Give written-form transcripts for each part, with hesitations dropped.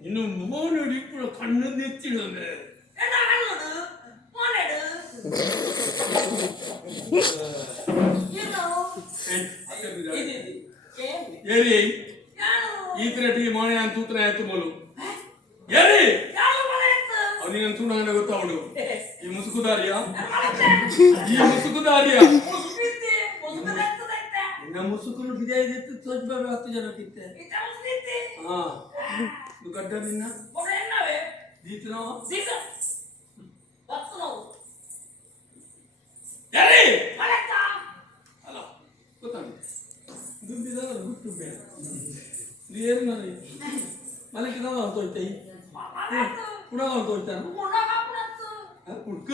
ಇನ್ನು ಮೋನಡಿ ಕಣ್ಣು ನೆಚ್ಚಿಡನೆ ಏರಿ ಈತರಟಿ ಮೋನೆ ಅಂತ ತೂತ್ರ ಆಯ್ತು ಬೋಲು ಏರಿ ಅವನಿಗೆ ಸುಣ್ಣ ಗೊತ್ತಾವಳು ಈ ಮುಸುಕುದಾರಿಯ ಇನ್ನ ಮುಸುಕುಲು ಬಿದ್ದಾಯ್ತು ತೋಚ್ಬೇಕು 10 ಜನ ಕಿತ್ತೆ ಹಾ ಗಡ್ಡ ನಿನ್ನ ದೀತನೋ ಅಲ್ಲ ಗೊತ್ತಾಗ ದುಡ್ಡಿದ ಬಿಟ್ಟು ಬೇಡ ಏನು ನನಗೆ ಮಲಕಿದ ತೋಯ್ತೈ ಪುನಃ ತೋಯ್ತಾನ ಕುಡ್ಕ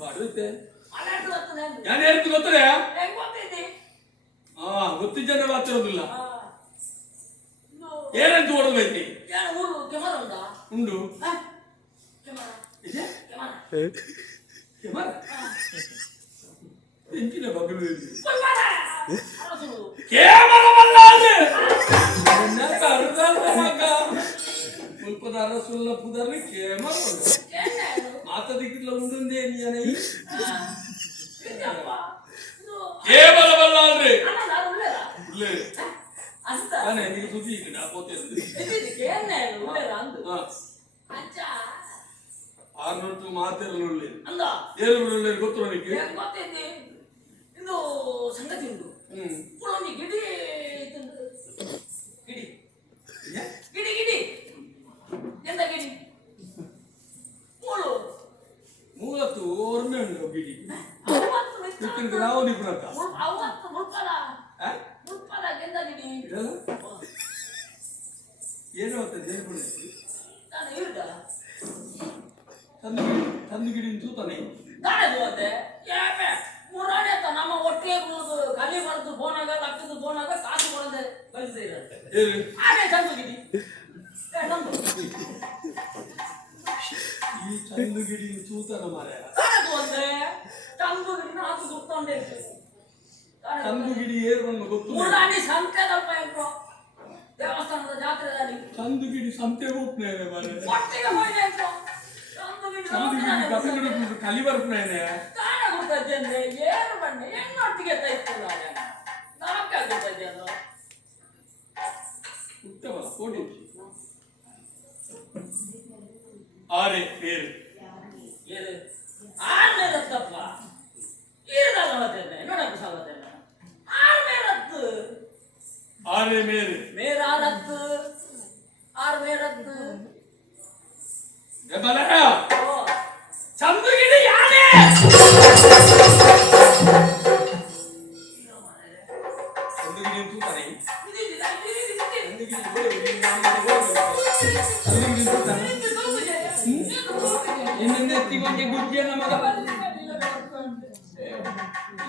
ಬಾಡುತ್ತೆ ನಾನು ಹೇಳ್ತಿ ಗೊತ್ತದ ಹಾ ಗೊತ್ತಿದ್ದ ಮಾತಿರೋದಿಲ್ಲ ಏನಂತ ಓಡಬೇಕು ಉಂಡು ಎಂಚಿನ ಬಗ್ಗಲು ಮುಲ್ಪದ ಅರಸುಲ್ಲ ಪುದರ್ನ ಕೇಮರ ಮಾತದಿಕ್ಕಿಲ್ಲ ಉಂಡುಂದೇ ನೀನೇ ಕೇವಲ ಬಲ್ಲ ಅಂದ್ರೆ ಅನೇ ನಿಮಗೆ ಸುದ್ದಿ ಈಗ ನಾ ಪೋತೆ ಆರ್ನೂರು ಮಾತೇರಲು ಏರುಗಳು ಗೊತ್ತು ನನಗೆ ಇದು ಸಂಗತಿ ಉಂಟು ಗಿಡಿ ಗಿಡಿ ಗಿಡಿ ಗಿಡಿ ಎಂತ ಗಿಡಿ ಮೂಳು ಮೂಲತ್ತು ಓರ್ಮೆ ಉಂಟು ಗಿಡಿ ನಾವು ನಿಪುಣತ ಅವತ್ತು ಮುಲ್ಪದ ಎಂತ ಗಿಡಿ ಏನು ಆಗ್ತದೆ ನಾನು ಹೇಳ್ದ ತಂದು ಗಿಡಿ ತೂತಾನೆ ನಾಳೆ ಹೋದೆ ಯಾಕೆ ಮೂರಾಣಿ ಅಂತ ನಮ್ಮ ಒಟ್ಟಿಗೆ ಖಾಲಿ ಬರೆದು ಬೋನಾಗ ಲಕ್ಷದ ಬೋನಾಗ ಕಾಸು ಕೊಡದೆ ಕಲಿಸಿ ಇರುತ್ತೆ ಆನೆ ಚಂದು ಗಿಡಿ ಈ ಚಂದು ಗಿಡಿ ತೂತಾನ ಮಾರ ಹೋದೆ ಚಂದು ಗಿಡಿನ ಅದು ಗೊತ್ತೊಂಡೇ ಚಂದು ಗಿಡಿ ಏರ್ಕೊಂಡು ಗೊತ್ತು ಮೂರಾಣಿ ಸಂತೆ ಸ್ವಲ್ಪ ಇದ್ರು ದೇವಸ್ಥಾನದ ಜಾತ್ರೆದಲ್ಲಿ ಚಂದು ಗಿಡಿ ಸಂತೆ ಹೋಗ್ತೇನೆ ಮಾರೆ ಒಟ್ಟಿಗೆ ಹೋಯ್ದೆ ಚಂದು ಗಿಡಿ ಕಥೆಗಳು ಕಲಿ ಬರ್ತಾನೆ ಕಾಣ ಗೊತ್ತೈತೆ ಅಂದ್ರೆ ಏನು ಬಣ್ಣ ಹೆಣ್ಣೊಟ್ಟಿಗೆ ತೈತಲ್ಲ ನಮಕ್ಕೆ ಗೊತ್ತೈತೆ ಅದು ಉತ್ತಮ ಕೋಟಿ ಆರೆ ಬೇರೆ ಏನು ಆರ್ಮೆ ರತ್ತಪ್ಪ ಈರದಾಗ ಹೋಗ್ತೇನೆ ನೋಡಕ್ಕೆ ಸಾಗುತ್ತೇನೆ ಆರ್ಮೆ ರತ್ತು ಆರೆ ಮೇರೆ ಮೇರಾ ರತ್ತು ಆರ್ಮೆ ರತ್ತು ಚಂದು ಗಿಡಿ ಯಾರೇ ಚಂದು ಗಿಡಿ ತೂತಾನೆ ಇನ್ನೊಂದು ಎತ್ತಿಗೊಂಡೆ ಗುಜ್ಜಿಯನ್ನ ಮಗ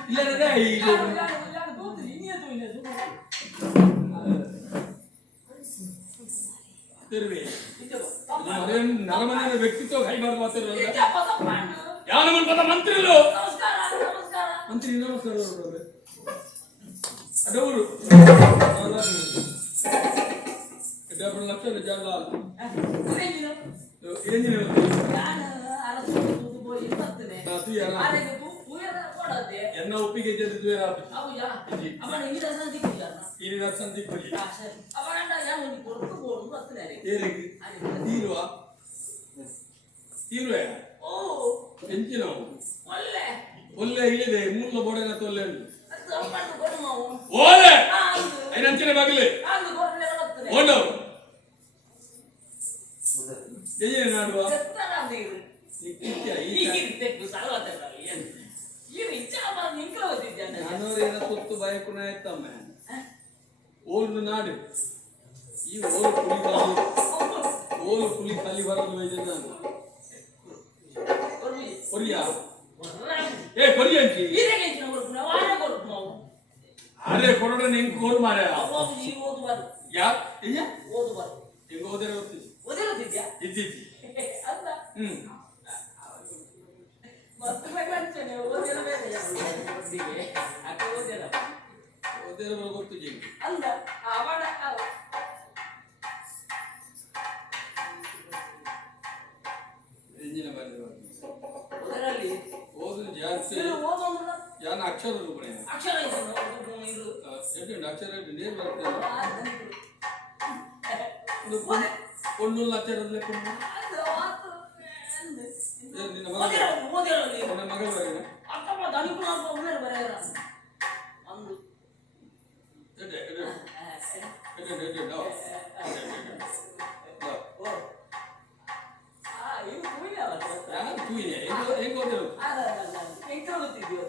ಇಲ್ಲದೆ ಈಗ ನರಮನೆಯ ವ್ಯಕ್ತಿತ್ವ ಕೈಮಾರು ಮಾತಾಡೋದು ಯಾವ ನಮ್ಮ ಪದ ಮಂತ್ರಿಗಳು ಮಂತ್ರಿ ನಮಸ್ಕಾರ ಅದವರು ಲಕ್ಷ ಜಾಗ ಎನ್ನ ಒಪ್ಪಿಗೆ ಎಂಚಿನ ಒಳ್ಳೆ ಇಳಿದೆ ಮೂಲ ಬೋಡನ ತೊಲ್ಲೆ ಓಲೆ ಐನಂಚಿನ ಬಾಗಿಲೆ ಓಡು ನಾಡುವ ನಾನೂರ ಸುತ್ತು ಬಯಕುನ ಎತ್ತಮ್ಮ ಓಲ್ದು ನಾಡು ಈ ಓಲು ಪುಲಿ ಖಾಲಿ ಬರಲು ನಾನು ಕೊರಿಯಾ ಏ ಕೊರಿಯಾ ಅರೆ ಕೊರೋಡ ನಿಂಗೆ ಕೋರು ಮಾರ ಯಾಕೆ ಹೆಂಗ ಓದಿರ ಇದ್ದಿದ್ದಿ ಅಡ್ಡಿಗೆ ಅಕ್ಕ ಓದಿಲ್ಲ ಓದಿರೋ ಗೊತ್ತು ಜೀವ ಅಲ್ಲ ಅವಳ ಎಂಜಿನ ಬರೆದ ಅದರಲ್ಲಿ ಓದು ಜಾಸ್ತಿ ಓದೋದಿಲ್ಲ ಯಾನ ಅಕ್ಷರ ರೂಪಣೆ ಅಕ್ಷರ ಇದು ಅಕ್ಷರ ನೇರ್ ಬರ್ತದೆ ಕೊಂಡು ಅಕ್ಷರದಲ್ಲೇ ಕೊಂಡು ನಿನ್ನ ಮಗ ನಿನ್ನ ಮಗ ಬರೀನ ಅಕ್ಕಮ್ಮ ದನಿಪುರ ಅಂತ ಒಮ್ಮೆ ಬರೆಯರ ಅಂದು ಎಡೆ ಎಡೆ ಎಡೆ ಎಡೆ ನೋ ಇವು ಕುಯ್ಯ ಯಾರು ಕುಯ್ಯ ಹೆಂಗ್ ಓದಿರೋದು ಹೆಂಗ್ ಗೊತ್ತಿದ್ಯೋ